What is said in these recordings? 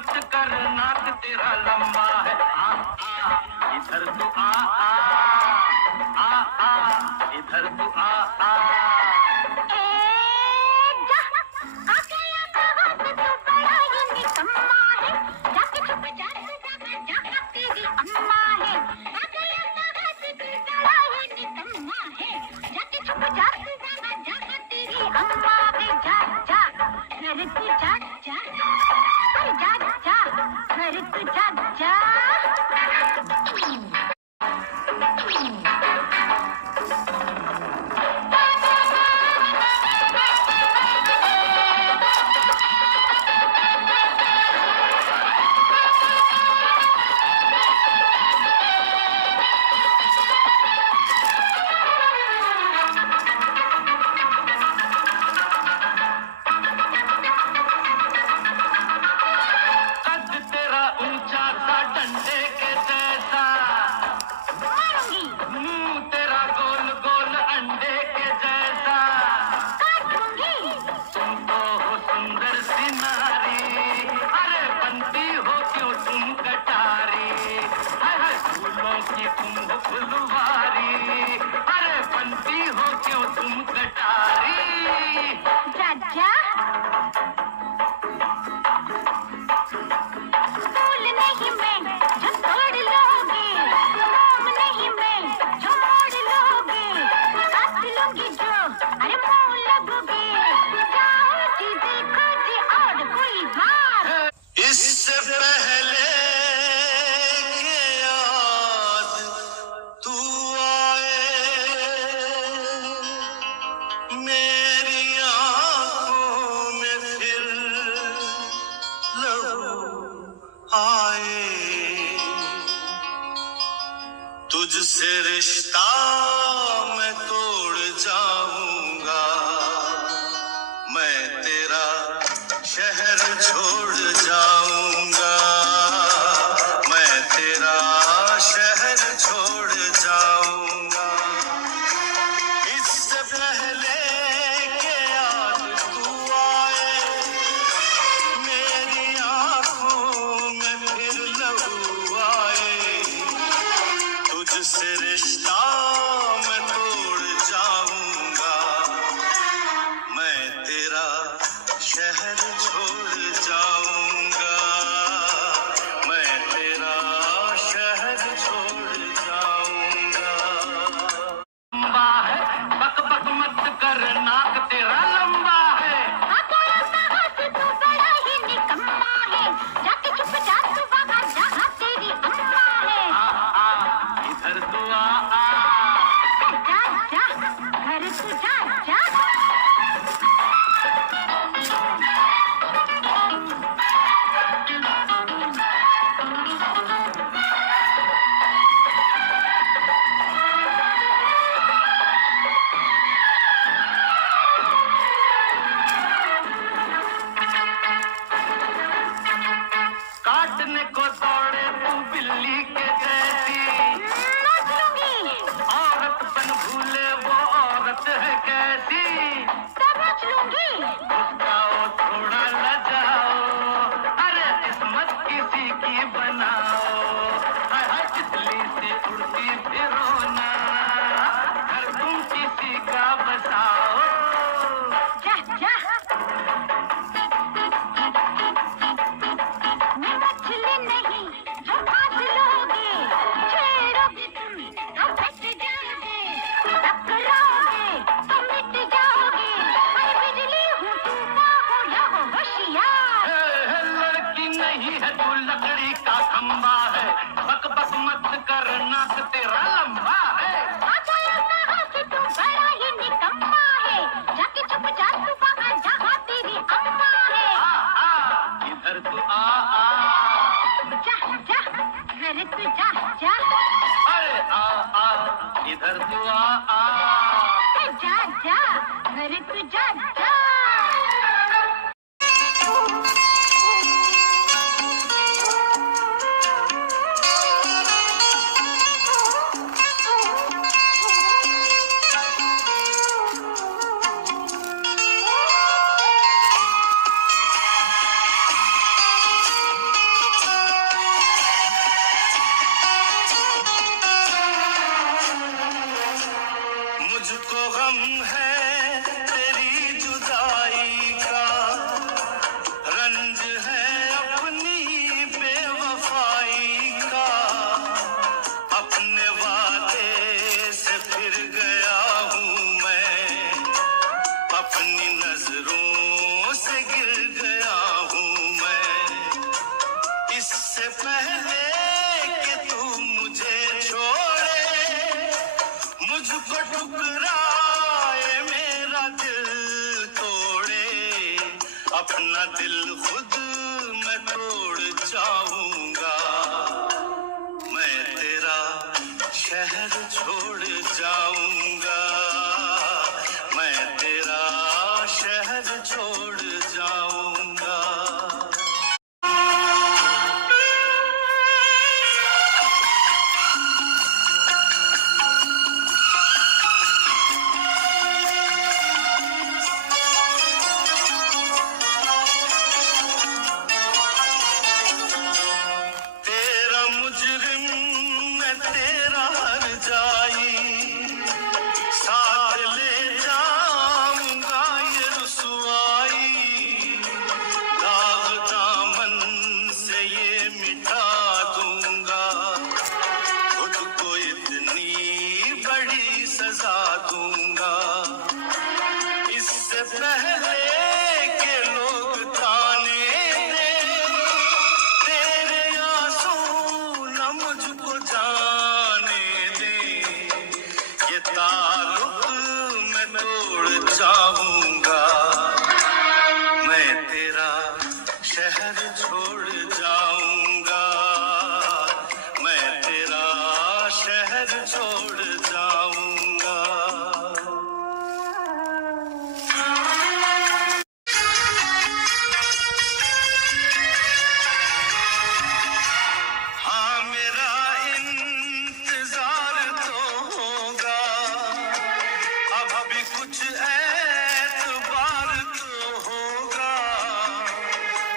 मत कर, नाक तेरा लंबा है। इधर तू आ इधर तू आ इससे पहले कि याद तू आए मेरी आंखों में फिर लहू आए, तुझसे रिश्ता मैं तोड़ जाऊंगा, मैं तेरा शहर छोड़ जाऊंगा, मैं तेरा शहर छोड़ जाऊंगा। इससे पहले कि याद तू आए मेरी आंखों में फिर लहू आए, तुझसे रिश्ता मैं तोड़ जाऊंगा, मैं तेरा शहर छोड़ जाऊंगा, मैं तेरा शहर छोड़ जाऊंगा। लंबा है, बक बक मत कर, नाक तेरा लंबा है। तू बड़ा ही निकम्मा है, जाके चुप जा तू वहाँ जहाँ तेरी अम्मा है। इधर तू आ जा जा, घर तू जा जा। काटने को दौड़े तू बिल्ली के जैसी, औरत बन भूले वो औरत है कैसी, समझ लूंगी। गुस्साओ थोड़ा लजाओ, अरे किस्मत किसी की बनाओ, हर तितली से उड़ती फिरो ना, घर तुम किसी का बसाओ। जा जा मछली नहीं जो काट लोगे, छेड़ोगे तुम तो फट जाओगे, टकराओगे तो मिट जाओगे, मैं बिजली हूँ तू हो या हो होशियार। लड़की नहीं है तू लकड़ी का खंबा है, बक बक मत कर, नाक तेरा लंबा है। कि तू बड़ा ही निकम्मा है, जाके चुप जा तू वहाँ जहाँ तेरी अम्मा है। इधर तू आ जा जा, घर तू जा जा। अरे इधर तू आ जा जा, घर तू जा जा। अपना दिल खुद मैं तोड़ जाऊंगा, मैं तेरा शहर छोड़ जाऊंगा, मैं तेरा शहर छोड़ जाऊंगा। तेरा मुजरिम मैं तेरा हर जाई, साथ ले जाऊंगा ये रुसवाई, दाग दामन से ये मिटा दूंगा, खुद को इतनी बड़ी सजा दूंगा, इससे पहले के लोग ताने दे, तेरे आंसू न मुझको जाने दे, ये ताल्लुक मैं तोड़ जाऊंगा, मैं तेरा शहर छोड़ जाऊंगा, मैं तेरा शहर छोड़ जाऊंगा। हाँ मेरा इंतजार तो होगा, अब भी कुछ एतबार तो होगा,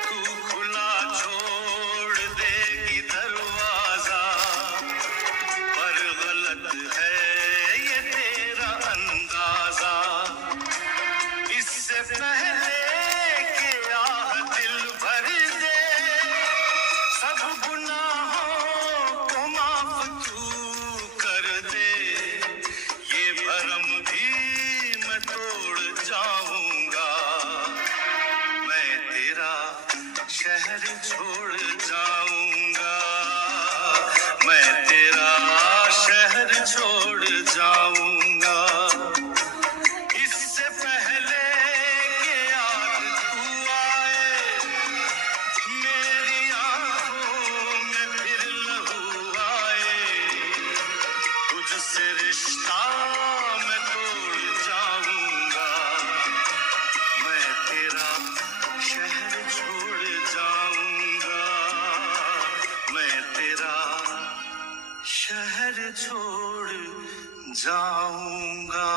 तू खुला छोड़ देगी दरवाजा, पर गलत है ये तेरा अंदाजा, इससे पहले कि आह दिल भर दे, सब गुनाहों को माफ तू कर दे, ये भरम भी मैं तोड़ जाऊंगा, मैं तेरा शहर छोड़ जाऊंगा, मैं तेरा शहर छोड़ जाऊंगा, इससे पहले कि याद तू आए, मेरी आंखों में फिर लहू आए, तुझसे रिश्ता मैं तोड़ जाऊंगा, मैं तेरा शहर छोड़ जाऊंगा, मैं तेरा शहर छोड़ जाऊंगा।